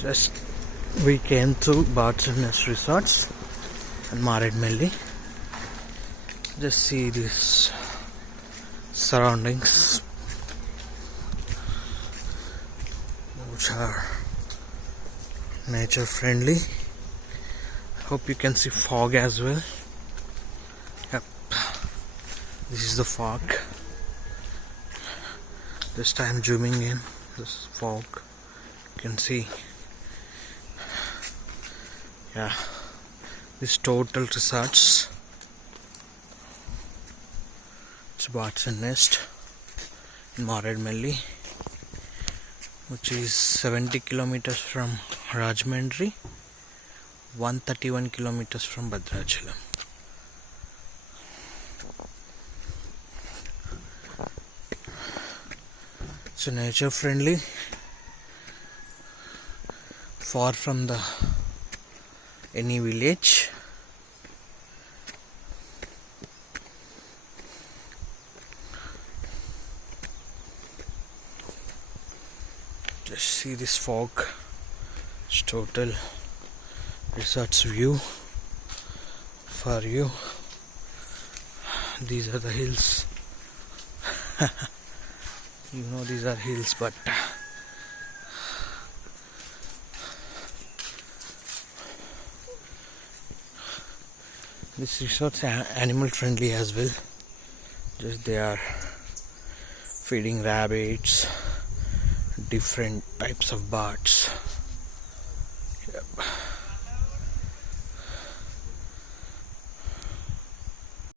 Just we came to Birds and Nest Resorts and Maredmelli. Just see these surroundings, which are nature friendly. Hope you can see fog as well. Yep, this is the fog. This time zooming in this fog, you can see. Yeah, this total resorts. It's Birds and Nest in Maredmelli, which is 70 kilometers from Rajahmundry, 131 kilometers from Bhadrachalam. It's nature friendly, far from the any village. Just see this fog. It's total resort's view for you. These are the hills. You know these are hills, but this resort's animal friendly as well. Just they are feeding rabbits, different types of birds. Yep.